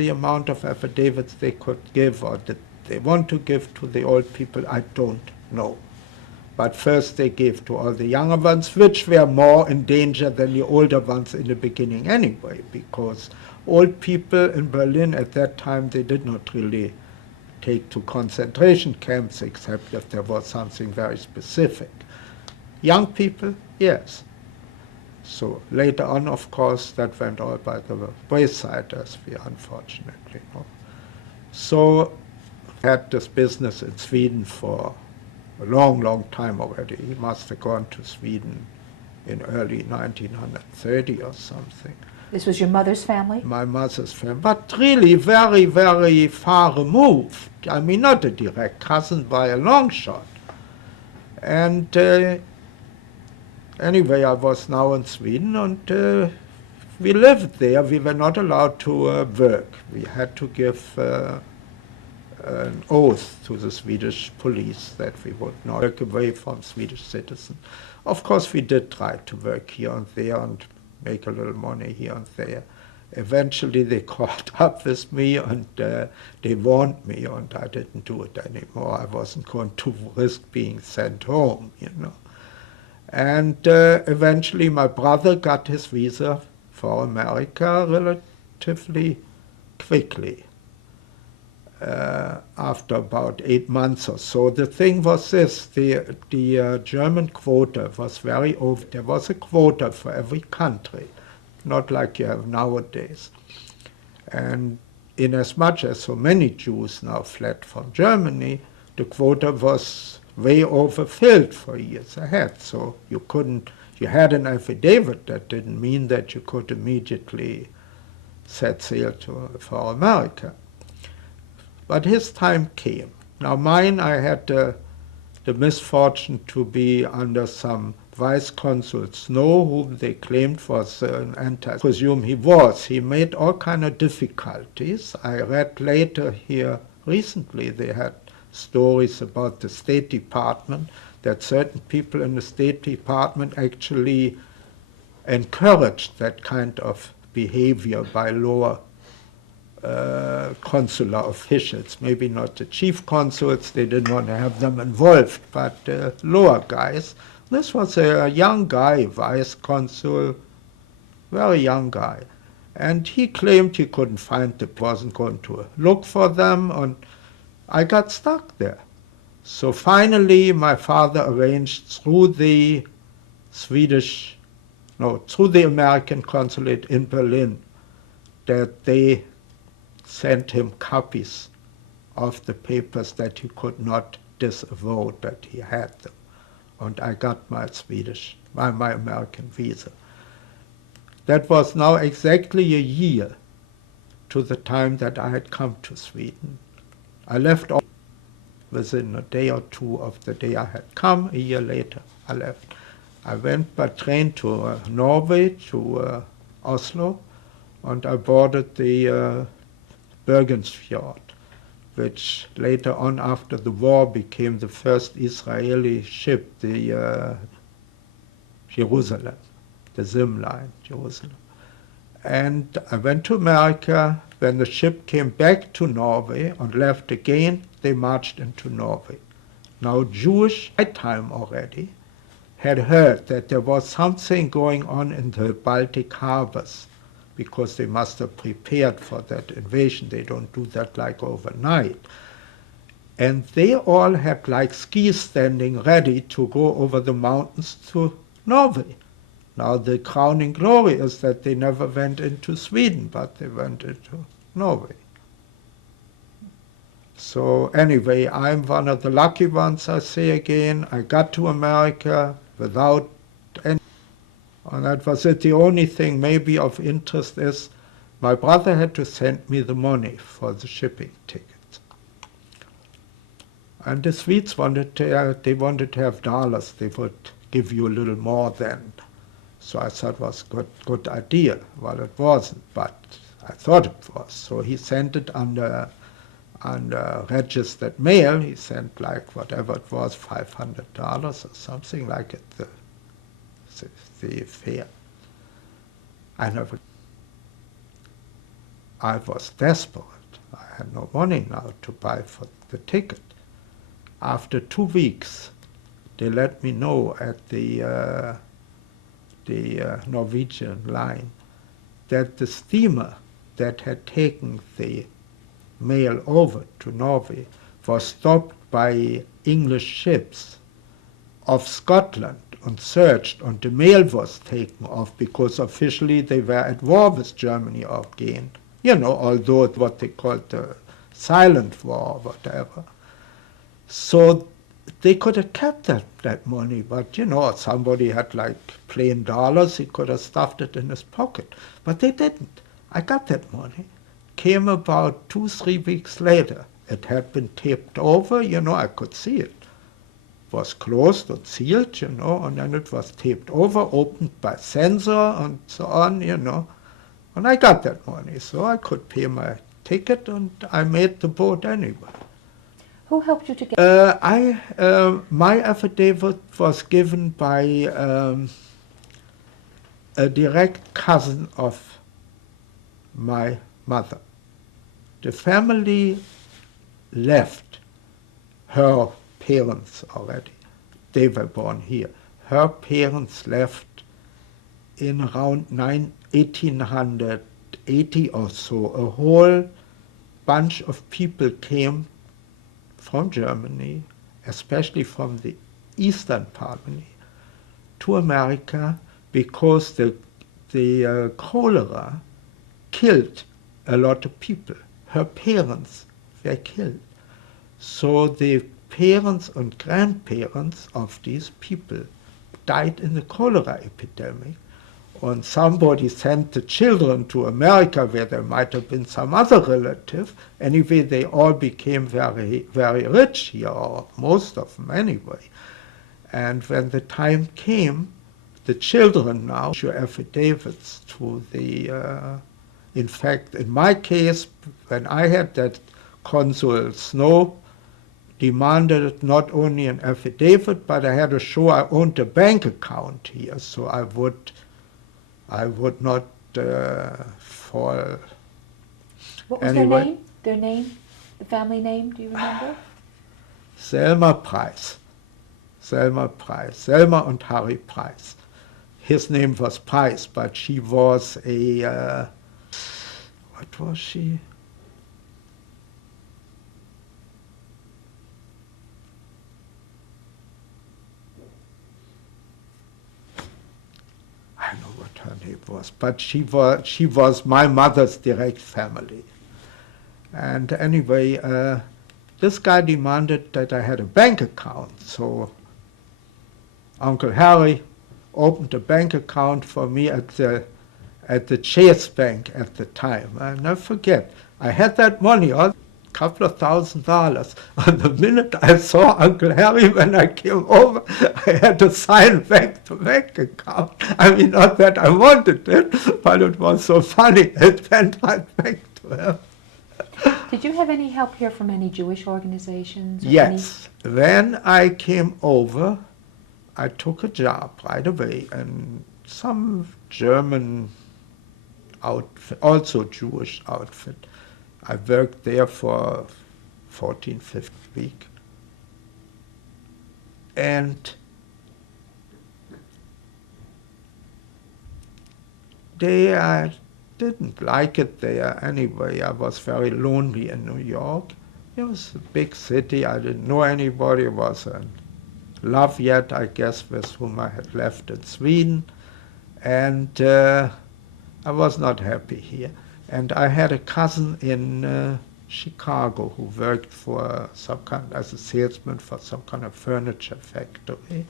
the amount of affidavits they could give or that they want to give to the old people, I don't know. But first they gave to all the younger ones, which were more in danger than the older ones in the beginning anyway, because old people in Berlin at that time, they did not really take to concentration camps except if there was something very specific. Young people, yes. So later on, of course, that went all by the wayside, as we unfortunately know. So had this business in Sweden for a long, long time already. He must have gone to Sweden in early 1930 or something. This was your mother's family? My mother's family, but really very, very far removed. I mean, not a direct cousin by a long shot. And anyway, I was now in Sweden, and we lived there. We were not allowed to work. We had to give an oath to the Swedish police that we would not work away from Swedish citizens. Of course, we did try to work here and there and make a little money here and there. Eventually, they caught up with me and they warned me, and I didn't do it anymore. I wasn't going to risk being sent home, you know. And eventually, my brother got his visa for America relatively quickly. After about 8 months or so. The thing was this, the German quota was very over. There was a quota for every country, not like you have nowadays. And in as much as so many Jews now fled from Germany, the quota was way overfilled for years ahead. So you had an affidavit that didn't mean that you could immediately set sail for America. But his time came. Now mine, I had the misfortune to be under some Vice-Consul Snow, whom they claimed was an I presume he was. He made all kind of difficulties. I read later here, recently, they had stories about the State Department, that certain people in the State Department actually encouraged that kind of behavior by lower consular officials, maybe not the chief consuls, they didn't want to have them involved, but lower guys. This was a young guy, vice consul, very young guy. And he claimed he couldn't find them, wasn't going to look for them, and I got stuck there. So finally, my father arranged through the through the American consulate in Berlin, that they sent him copies of the papers that he could not disavow that he had them. And I got my American visa. That was now exactly a year to the time that I had come to Sweden. I left within a day or two of the day I had come. A year later, I left. I went by train to Norway, to Oslo, and I boarded the Bergensfjord, which later on after the war became the first Israeli ship, the Jerusalem, the Zim line, Jerusalem. And I went to America. When the ship came back to Norway and left again, they marched into Norway. Now Jewish, at that time already, had heard that there was something going on in the Baltic harbors, because they must have prepared for that invasion. They don't do that like overnight. And they all had like skis standing ready to go over the mountains to Norway. Now the crowning glory is that they never went into Sweden, but they went into Norway. So anyway, I'm one of the lucky ones, I say again. I got to America without any. And that was it. The only thing maybe of interest is my brother had to send me the money for the shipping tickets. And the Swedes wanted to have dollars. They would give you a little more then. So I thought it was a good idea. Well, it wasn't, but I thought it was. So he sent it under registered mail. He sent like whatever it was, $500 or something like it. The fare. I never. I was desperate. I had no money now to buy for the ticket. After 2 weeks, they let me know at the Norwegian line that the steamer that had taken the mail over to Norway was stopped by English ships of Scotland and searched, and the mail was taken off because officially they were at war with Germany again. You know, although what they called the silent war or whatever. So they could have kept that money, but you know, somebody had like plain dollars, he could have stuffed it in his pocket. But they didn't. I got that money. Came about 2-3 weeks later. It had been taped over, you know, I could see it. Was closed and sealed, you know, and then it was taped over, opened by censor and so on, you know. And I got that money, so I could pay my ticket and I made the boat anyway. Who helped you to get? My affidavit was given by a direct cousin of my mother. The family left her parents already. They were born here. Her parents left in around 1880 or so. A whole bunch of people came from Germany, especially from the eastern part of Germany, to America because the cholera killed a lot of people. Her parents were killed. So the parents and grandparents of these people died in the cholera epidemic. And somebody sent the children to America where there might have been some other relative. Anyway, they all became very, very rich here, or most of them anyway. And when the time came, the children now issue affidavits to the, in fact, in my case, when I had that, Consul Snow demanded not only an affidavit, but I had to show I owned a bank account here, so I would not fall. What was anyway. their name? Their name? The family name? Do you remember? Selma Price. Selma Price. Selma and Harry Price. His name was Price, but she was a, what was she? I know what her name was, but she was my mother's direct family. And anyway, this guy demanded that I had a bank account, so Uncle Harry opened a bank account for me at the Chase Bank at the time. I'll never forget. I had that money, a couple of $1,000. And the minute I saw Uncle Harry when I came over, I had to sign back the bank account. I mean, not that I wanted it, but it was so funny. It went right back to him. Did you have any help here from any Jewish organizations? Yes. When I came over, I took a job right away in some German outfit, also Jewish outfit. I worked there for 14, 15 weeks. And I didn't like it there anyway. I was very lonely in New York. It was a big city. I didn't know anybody. It was in love yet, I guess, with whom I had left in Sweden. And I was not happy here. And I had a cousin in Chicago who worked for some kind, as a salesman for some kind of furniture factory.